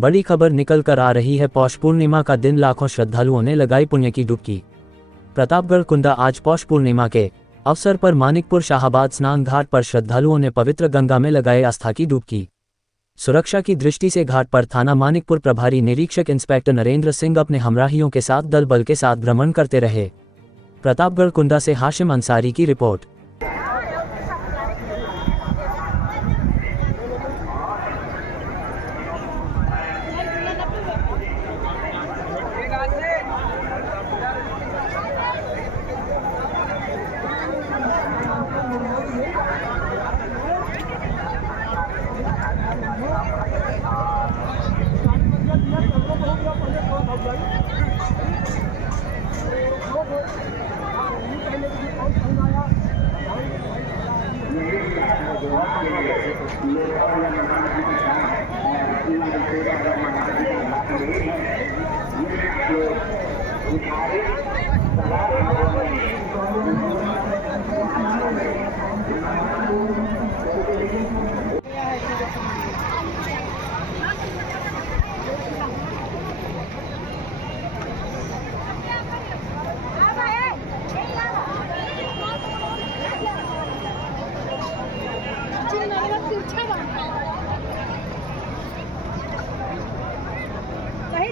बड़ी खबर निकल कर आ रही है। पौष पूर्णिमा का दिन लाखों श्रद्धालुओं ने लगाई पुण्य की डुबकी। प्रतापगढ़ कुंदा आज पौष पूर्णिमा के अवसर पर मानिकपुर शाहबाद स्नान घाट पर श्रद्धालुओं ने पवित्र गंगा में लगाए आस्था की डुबकी। सुरक्षा की दृष्टि से घाट पर थाना मानिकपुर प्रभारी निरीक्षक इंस्पेक्टर नरेंद्र सिंह अपने हमराहियों के साथ दल बल के साथ भ्रमण करते रहे। प्रतापगढ़ कुंदा से हाशिम अंसारी की रिपोर्ट। सही